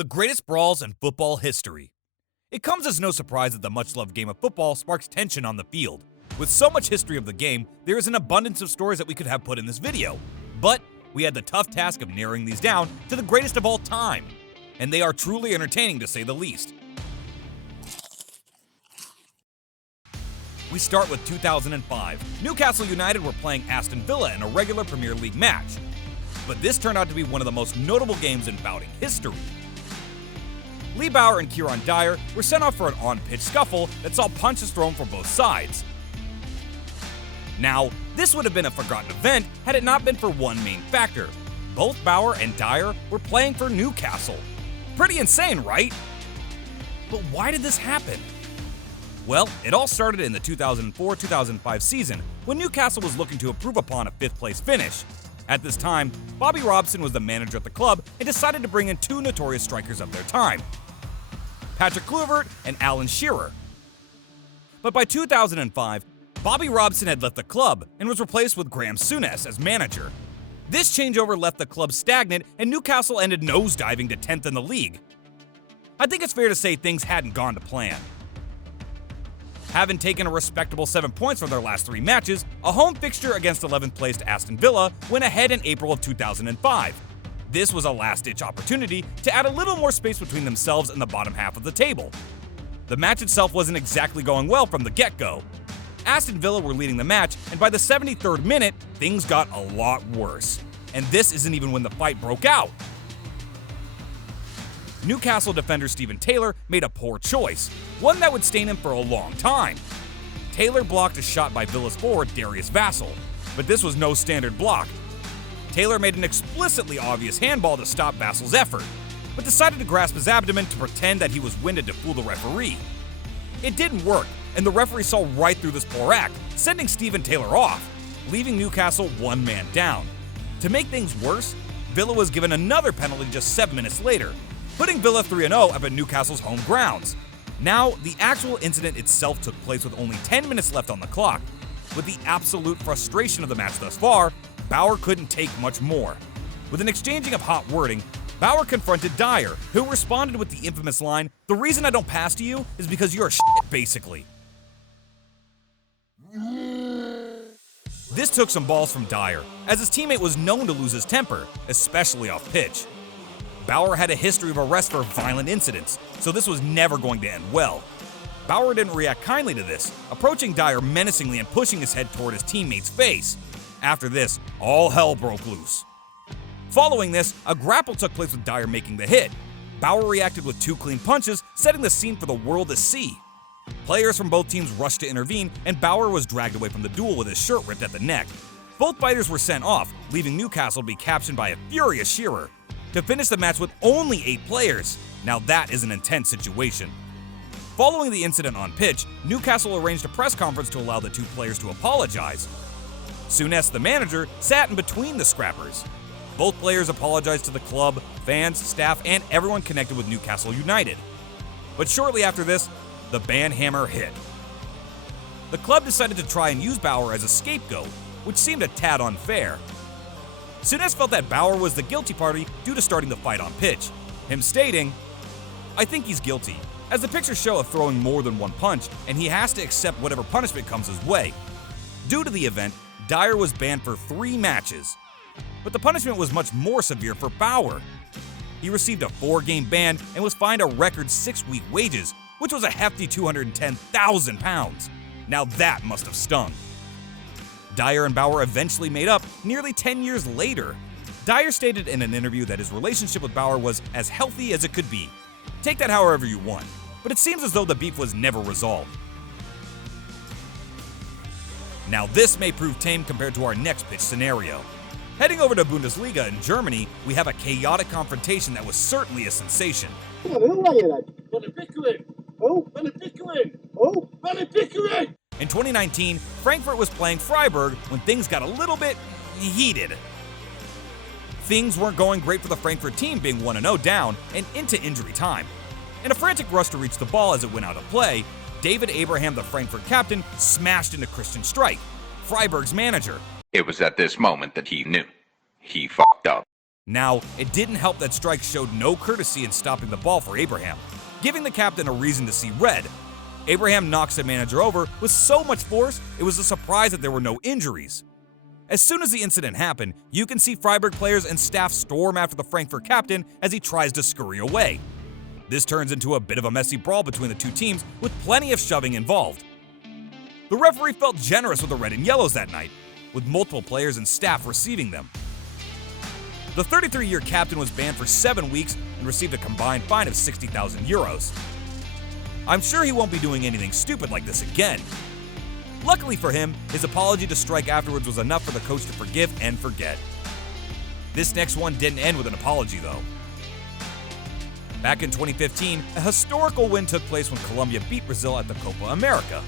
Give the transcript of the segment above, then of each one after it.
The greatest brawls in football history. It comes as no surprise that the much-loved game of football sparks tension on the field. With so much history of the game, there is an abundance of stories that we could have put in this video. But we had the tough task of narrowing these down to the greatest of all time. And they are truly entertaining to say the least. We start with 2005. Newcastle United were playing Aston Villa in a regular Premier League match. But this turned out to be one of the most notable games in bouting history. Lee Bauer and Kieran Dyer were sent off for an on-pitch scuffle that saw punches thrown from both sides. Now, this would have been a forgotten event had it not been for one main factor. Both Bauer and Dyer were playing for Newcastle. Pretty insane, right? But why did this happen? Well, it all started in the 2004-2005 season when Newcastle was looking to improve upon a fifth-place finish. At this time, Bobby Robson was the manager at the club and decided to bring in two notorious strikers of their time, Patrick Kluivert and Alan Shearer. But by 2005, Bobby Robson had left the club and was replaced with Graham Souness as manager. This changeover left the club stagnant and Newcastle ended nosediving to 10th in the league. I think it's fair to say things hadn't gone to plan. Having taken a respectable 7 points from their last 3 matches, a home fixture against 11th placed Aston Villa went ahead in April of 2005. This was a last-ditch opportunity to add a little more space between themselves and the bottom half of the table. The match itself wasn't exactly going well from the get-go. Aston Villa were leading the match, and by the 73rd minute, things got a lot worse. And this isn't even when the fight broke out. Newcastle defender Stephen Taylor made a poor choice, one that would stain him for a long time. Taylor blocked a shot by Villa's forward Darius Vassell, but this was no standard block. Taylor made an explicitly obvious handball to stop Vassell's effort, but decided to grasp his abdomen to pretend that he was winded to fool the referee. It didn't work, and the referee saw right through this poor act, sending Stephen Taylor off, leaving Newcastle one man down. To make things worse, Villa was given another penalty just 7 minutes later, putting Villa 3-0 up at Newcastle's home grounds. Now, the actual incident itself took place with only 10 minutes left on the clock. With the absolute frustration of the match thus far, Bauer couldn't take much more. With an exchanging of hot wording, Bauer confronted Dyer, who responded with the infamous line, "The reason I don't pass to you is because you're shit, basically." This took some balls from Dyer, as his teammate was known to lose his temper, especially off pitch. Bauer had a history of arrest for violent incidents, so this was never going to end well. Bauer didn't react kindly to this, approaching Dyer menacingly and pushing his head toward his teammate's face. After this, all hell broke loose. Following this, a grapple took place with Dyer making the hit. Bauer reacted with 2 clean punches, setting the scene for the world to see. Players from both teams rushed to intervene, and Bauer was dragged away from the duel with his shirt ripped at the neck. Both fighters were sent off, leaving Newcastle to be captioned by a furious Shearer. To finish the match with only 8 players. Now that is an intense situation. Following the incident on pitch, Newcastle arranged a press conference to allow the 2 players to apologize. Souness, the manager, sat in between the scrappers. Both players apologized to the club, fans, staff, and everyone connected with Newcastle United. But shortly after this, the ban hammer hit. The club decided to try and use Bauer as a scapegoat, which seemed a tad unfair. Souness felt that Bauer was the guilty party due to starting the fight on pitch, him stating, "I think he's guilty, as the pictures show of throwing more than one punch, and he has to accept whatever punishment comes his way." Due to the event, Dyer was banned for 3 matches. But the punishment was much more severe for Bauer. He received a 4-game ban and was fined a record 6-week wages, which was a hefty £210,000. Now that must have stung. Dyer and Bauer eventually made up nearly 10 years later. Dyer stated in an interview that his relationship with Bauer was as healthy as it could be. Take that however you want, but it seems as though the beef was never resolved. Now this may prove tame compared to our next pitch scenario. Heading over to Bundesliga in Germany, we have a chaotic confrontation that was certainly a sensation. In 2019, Frankfurt was playing Freiburg when things got a little bit heated. Things weren't going great for the Frankfurt team, being 1-0 down and into injury time. In a frantic rush to reach the ball as it went out of play, David Abraham, the Frankfurt captain, smashed into Christian Streich, Freiburg's manager. It was at this moment that he knew. He fucked up. Now, it didn't help that Strike showed no courtesy in stopping the ball for Abraham, giving the captain a reason to see red. Abraham knocks the manager over with so much force, it was a surprise that there were no injuries. As soon as the incident happened, you can see Freiburg players and staff storm after the Frankfurt captain as he tries to scurry away. This turns into a bit of a messy brawl between the two teams with plenty of shoving involved. The referee felt generous with the red and yellows that night, with multiple players and staff receiving them. The 33-year captain was banned for 7 weeks and received a combined fine of 60,000 euros. I'm sure he won't be doing anything stupid like this again. Luckily for him, his apology to Strike afterwards was enough for the coach to forgive and forget. This next one didn't end with an apology though. Back in 2015, a historical win took place when Colombia beat Brazil at the Copa America.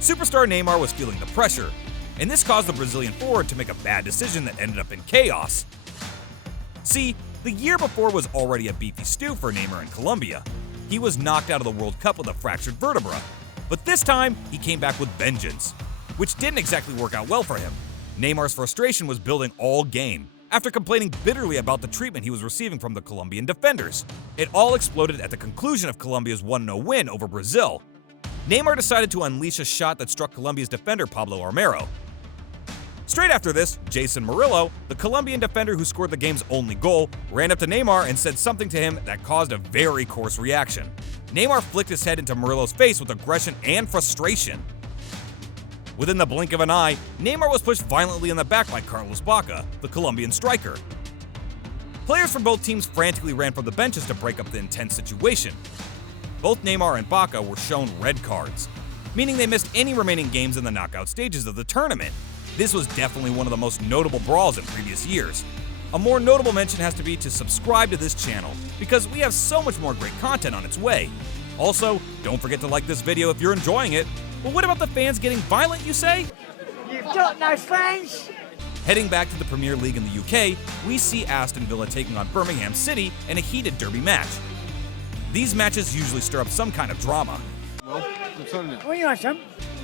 Superstar Neymar was feeling the pressure, and this caused the Brazilian forward to make a bad decision that ended up in chaos. See, the year before was already a beefy stew for Neymar in Colombia. He was knocked out of the World Cup with a fractured vertebra, but this time he came back with vengeance, which didn't exactly work out well for him. Neymar's frustration was building all game, after complaining bitterly about the treatment he was receiving from the Colombian defenders. It all exploded at the conclusion of Colombia's 1-0 win over Brazil. Neymar decided to unleash a shot that struck Colombia's defender Pablo Armero. Straight after this, Jason Murillo, the Colombian defender who scored the game's only goal, ran up to Neymar and said something to him that caused a very coarse reaction. Neymar flicked his head into Murillo's face with aggression and frustration. Within the blink of an eye, Neymar was pushed violently in the back by Carlos Bacca, the Colombian striker. Players from both teams frantically ran from the benches to break up the intense situation. Both Neymar and Bacca were shown red cards, meaning they missed any remaining games in the knockout stages of the tournament. This was definitely one of the most notable brawls in previous years. A more notable mention has to be to subscribe to this channel, because we have so much more great content on its way. Also, don't forget to like this video if you're enjoying it. But what about the fans getting violent, you say? You've got no fans? Heading back to the Premier League in the UK, we see Aston Villa taking on Birmingham City in a heated derby match. These matches usually stir up some kind of drama. What do you want, son?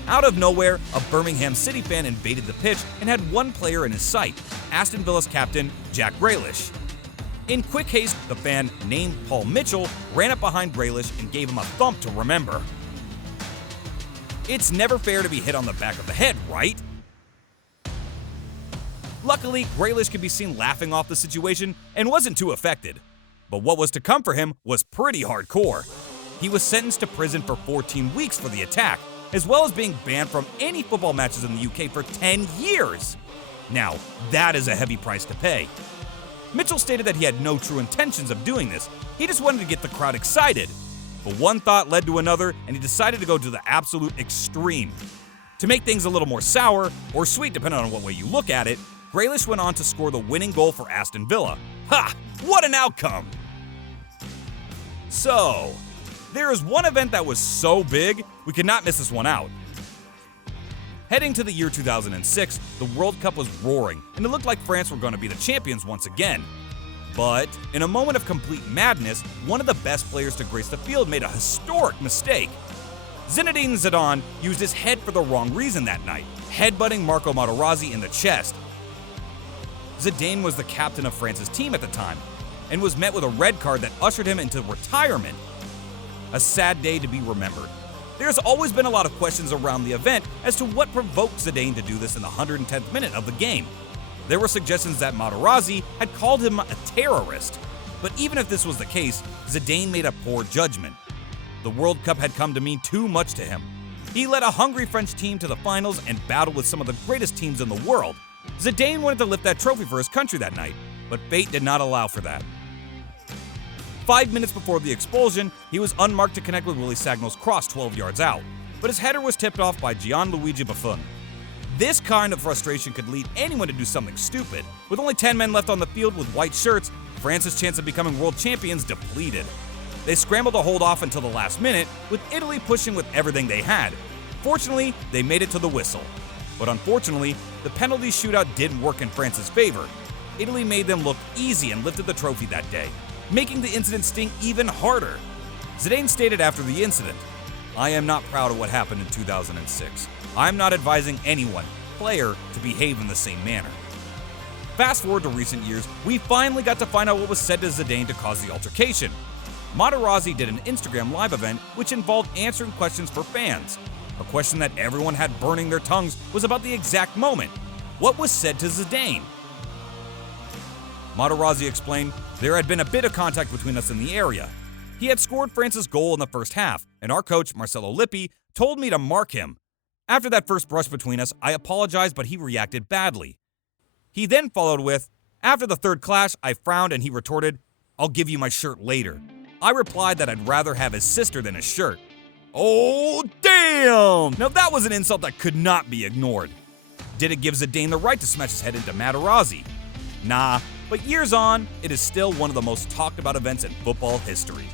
Out of nowhere, a Birmingham City fan invaded the pitch and had one player in his sight, Aston Villa's captain, Jack Grealish. In quick haste, the fan, named Paul Mitchell, ran up behind Grealish and gave him a thump to remember. It's never fair to be hit on the back of the head, right? Luckily, Grealish could be seen laughing off the situation and wasn't too affected. But what was to come for him was pretty hardcore. He was sentenced to prison for 14 weeks for the attack, as well as being banned from any football matches in the UK for 10 years. Now, that is a heavy price to pay. Mitchell stated that he had no true intentions of doing this, he just wanted to get the crowd excited. But one thought led to another, and he decided to go to the absolute extreme. To make things a little more sour, or sweet depending on what way you look at it, Grealish went on to score the winning goal for Aston Villa. Ha! What an outcome! So, there is one event that was so big, we could not miss this one out. Heading to the year 2006, the World Cup was roaring, and it looked like France were going to be the champions once again. But, in a moment of complete madness, one of the best players to grace the field made a historic mistake. Zinedine Zidane used his head for the wrong reason that night, headbutting Marco Materazzi in the chest. Zidane was the captain of France's team at the time, and was met with a red card that ushered him into retirement. A sad day to be remembered. There's always been a lot of questions around the event as to what provoked Zidane to do this in the 110th minute of the game. There were suggestions that Materazzi had called him a terrorist. But even if this was the case, Zidane made a poor judgment. The World Cup had come to mean too much to him. He led a hungry French team to the finals and battled with some of the greatest teams in the world. Zidane wanted to lift that trophy for his country that night, but fate did not allow for that. 5 minutes before the expulsion, he was unmarked to connect with Willy Sagnol's cross 12 yards out, but his header was tipped off by Gianluigi Buffon. This kind of frustration could lead anyone to do something stupid. With only 10 men left on the field with white shirts, France's chance of becoming world champions depleted. They scrambled to hold off until the last minute, with Italy pushing with everything they had. Fortunately, they made it to the whistle. But unfortunately, the penalty shootout didn't work in France's favor. Italy made them look easy and lifted the trophy that day, making the incident sting even harder. Zidane stated after the incident, "I am not proud of what happened in 2006. I'm not advising anyone, player, to behave in the same manner." Fast forward to recent years, we finally got to find out what was said to Zidane to cause the altercation. Materazzi did an Instagram live event which involved answering questions for fans. A question that everyone had burning their tongues was about the exact moment. What was said to Zidane? Materazzi explained, "There had been a bit of contact between us in the area. He had scored France's goal in the first half, and our coach, Marcelo Lippi, told me to mark him. After that first brush between us, I apologized, but he reacted badly. He then followed with, after the third clash, I frowned and he retorted, 'I'll give you my shirt later.' I replied that I'd rather have his sister than his shirt." Oh, damn! Now that was an insult that could not be ignored. Did it give Zidane the right to smash his head into Materazzi? Nah, but years on, it is still one of the most talked about events in football history.